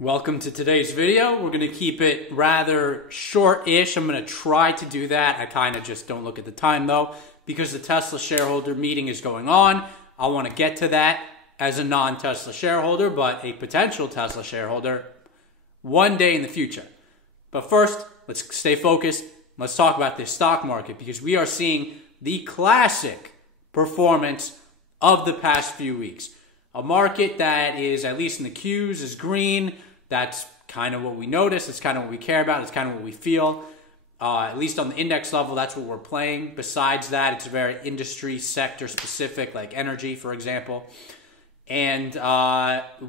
Welcome to today's video. We're going to keep it rather short-ish. I'm going to try to do that. I kind of just don't look at the time though because the Tesla shareholder meeting is going on. I want to get to that as a non-Tesla shareholder, but a potential Tesla shareholder one day in the future. But first, let's stay focused. Let's talk about this stock market because we are seeing the classic performance of the past few weeks. A market that is, at least in the Qs, is green. That's kind of what we notice. It's kind of what we care about. It's kind of what we feel. At least on the index level, that's what we're playing. Besides that, it's very industry sector specific, like energy, for example. And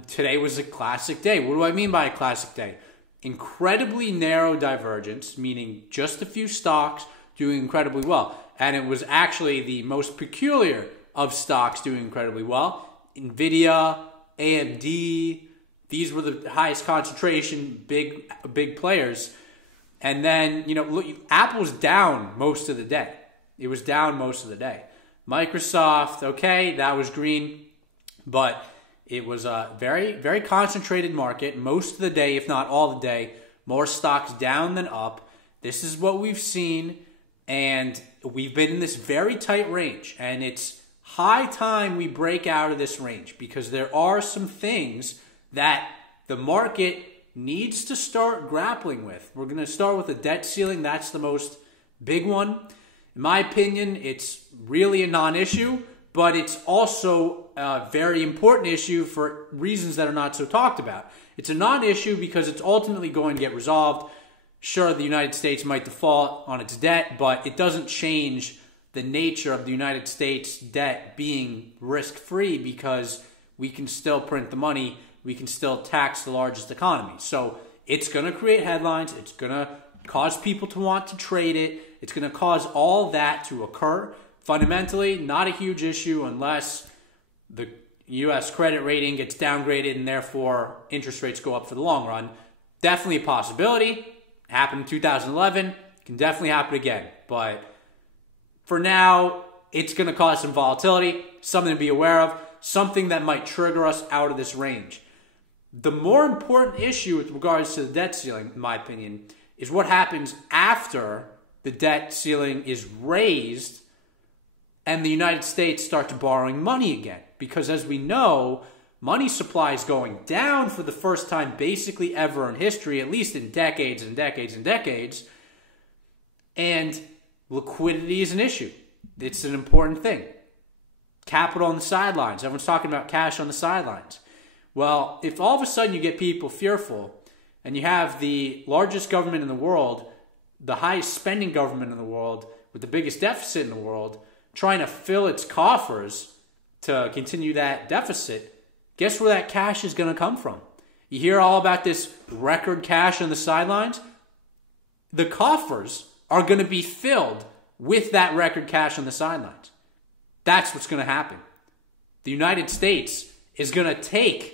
today was a classic day. What do I mean by a classic day? Incredibly narrow divergence, meaning just a few stocks doing incredibly well. And it was actually the most peculiar of stocks doing incredibly well. NVIDIA, AMD, these were the highest concentration, big players. And then, look, Apple was down most of the day. It was down most of the day. Microsoft, okay, that was green, but it was a very, very concentrated market most of the day, if not all the day. More stocks down than up. This is what we've seen, and we've been in this very tight range, and it's high time we break out of this range because there are some things that the market needs to start grappling with. We're going to start with the debt ceiling. That's the most big one. In my opinion, it's really a non-issue, but it's also a very important issue for reasons that are not so talked about. It's a non-issue because it's ultimately going to get resolved. Sure, the United States might default on its debt, but it doesn't change the nature of the United States debt being risk-free because we can still print the money, we can still tax the largest economy. So it's going to create headlines, it's going to cause people to want to trade it, it's going to cause all that to occur. Fundamentally, not a huge issue unless the U.S. credit rating gets downgraded and therefore interest rates go up for the long run. Definitely a possibility. Happened in 2011, can definitely happen again, but for now, it's going to cause some volatility, something to be aware of, something that might trigger us out of this range. The more important issue with regards to the debt ceiling, in my opinion, is what happens after the debt ceiling is raised and the United States starts borrowing money again. Because as we know, money supply is going down for the first time basically ever in history, at least in decades and decades and decades. And liquidity is an issue. It's an important thing. Capital on the sidelines. Everyone's talking about cash on the sidelines. Well, if all of a sudden you get people fearful and you have the largest government in the world, the highest spending government in the world, with the biggest deficit in the world, trying to fill its coffers to continue that deficit, guess where that cash is going to come from? You hear all about this record cash on the sidelines? The coffers are going to be filled with that record cash on the sidelines. That's what's going to happen. The United States is going to take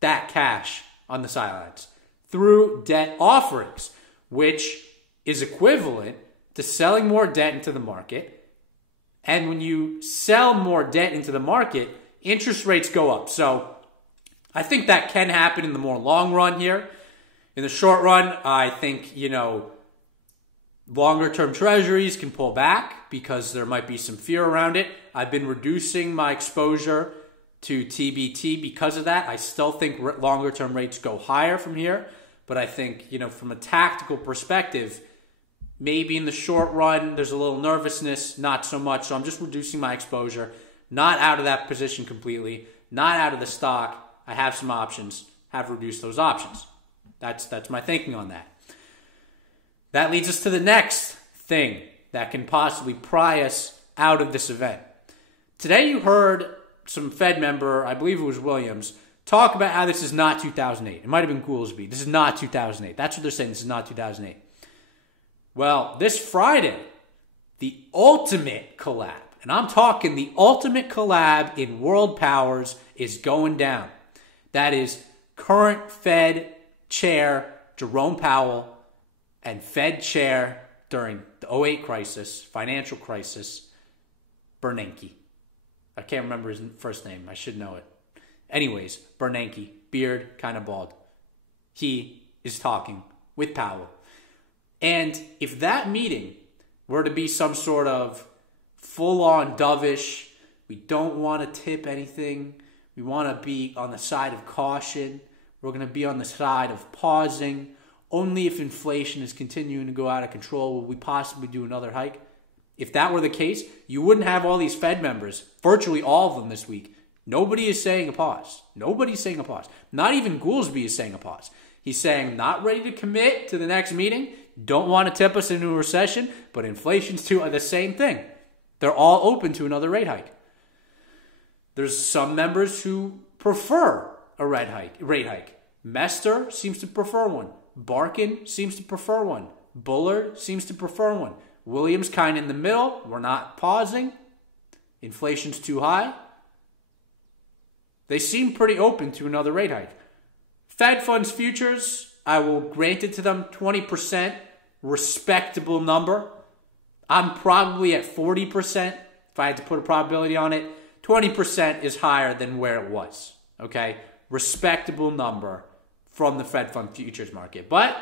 that cash on the sidelines through debt offerings, which is equivalent to selling more debt into the market. And when you sell more debt into the market, interest rates go up. So I think that can happen in the more long run here. In the short run, I think, longer-term treasuries can pull back because there might be some fear around it. I've been reducing my exposure to TBT because of that. I still think longer-term rates go higher from here, but I think, from a tactical perspective, maybe in the short run, there's a little nervousness, not so much. So I'm just reducing my exposure, not out of that position completely, not out of the stock. I have some options, have reduced those options. That's my thinking on that. That leads us to the next thing that can possibly pry us out of this event. Today you heard some Fed member, I believe it was Williams, talk about how this is not 2008. It might have been Goolsbee. This is not 2008. That's what they're saying. This is not 2008. Well, this Friday, the ultimate collab, and I'm talking the ultimate collab in world powers, is going down. That is current Fed Chair Jerome Powell and Fed Chair during the '08 crisis, financial crisis, Bernanke. I can't remember his first name. I should know it. Anyways, Bernanke, beard, kind of bald. he is talking with Powell. And if that meeting were to be some sort of full-on dovish, we don't want to tip anything, we want to be on the side of caution, we're going to be on the side of pausing, only if inflation is continuing to go out of control will we possibly do another hike. If that were the case, you wouldn't have all these Fed members, virtually all of them this week. Nobody is saying a pause. Nobody's saying a pause. Not even Goolsbee is saying a pause. He's saying not ready to commit to the next meeting, don't want to tip us into a recession, but inflation's too the same thing. They're all open to another rate hike. There's some members who prefer a rate hike. Mester seems to prefer one. Barkin seems to prefer one. Bullard seems to prefer one. Williams kind of in the middle. We're not pausing. Inflation's too high. They seem pretty open to another rate hike. Fed funds futures, I will grant it to them 20%, respectable number. I'm probably at 40% if I had to put a probability on it. 20% is higher than where it was. Okay? Respectable number from the Fed fund futures market. But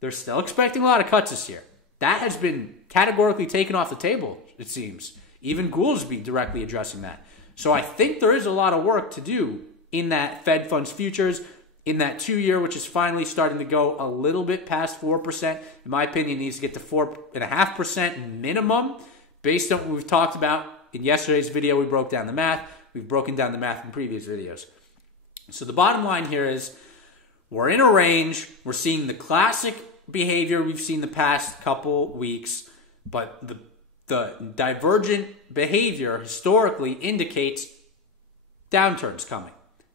they're still expecting a lot of cuts this year. That has been categorically taken off the table, it seems. Even Goolsbee directly addressing that. So I think there is a lot of work to do in that Fed funds futures, in that 2-year, which is finally starting to go a little bit past 4%. In my opinion, it needs to get to 4.5% minimum, based on what we've talked about in yesterday's video. We broke down the math. We've broken down the math in previous videos. So the bottom line here is we're in a range. We're seeing the classic behavior we've seen the past couple weeks, but the divergent behavior historically indicates downturns coming.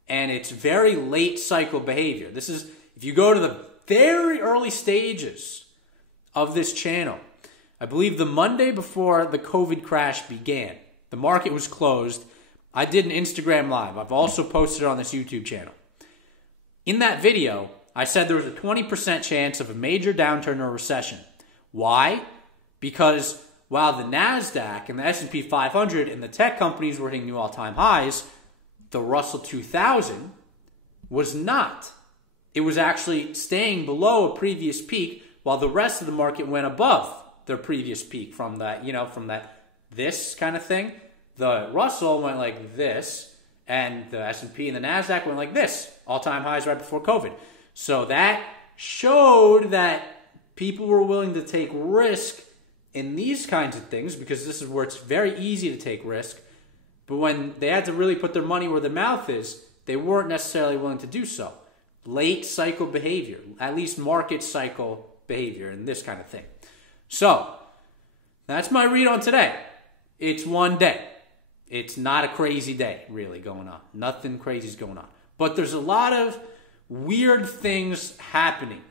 And it's very late cycle behavior. This is, if you go to the very early stages of this channel, I believe the Monday before the COVID crash began, the market was closed. I did an Instagram Live. I've also posted it on this YouTube channel. In that video, I said there was a 20% chance of a major downturn or recession. Why? Because while the NASDAQ and the S&P 500 and the tech companies were hitting new all-time highs, the Russell 2000 was not. It was actually staying below a previous peak while the rest of the market went above their previous peak from that, this kind of thing. The Russell went like this, and the S&P and the NASDAQ went like this, all-time highs right before COVID. So that showed that people were willing to take risk in these kinds of things because this is where it's very easy to take risk. But when they had to really put their money where their mouth is, they weren't necessarily willing to do so. Late cycle behavior, at least market cycle behavior and this kind of thing. So that's my read on today. It's one day. It's not a crazy day really going on. Nothing crazy is going on. But there's a lot of weird things happening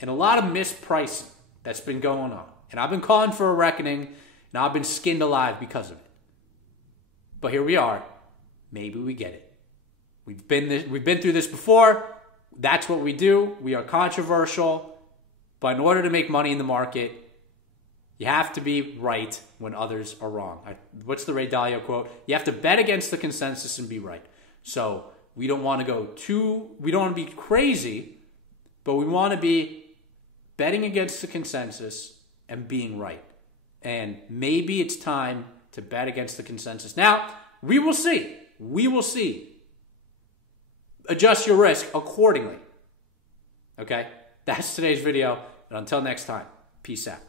and a lot of mispricing that's been going on. And I've been calling for a reckoning, and I've been skinned alive because of it. But here we are. Maybe we get it. We've been through this before. That's what we do. We are controversial. But in order to make money in the market, you have to be right when others are wrong. What's the Ray Dalio quote? You have to bet against the consensus and be right. So we don't want to we don't want to be crazy, but we want to be betting against the consensus and being right. And maybe it's time to bet against the consensus. Now, we will see. We will see. Adjust your risk accordingly. Okay? That's today's video. And until next time, peace out.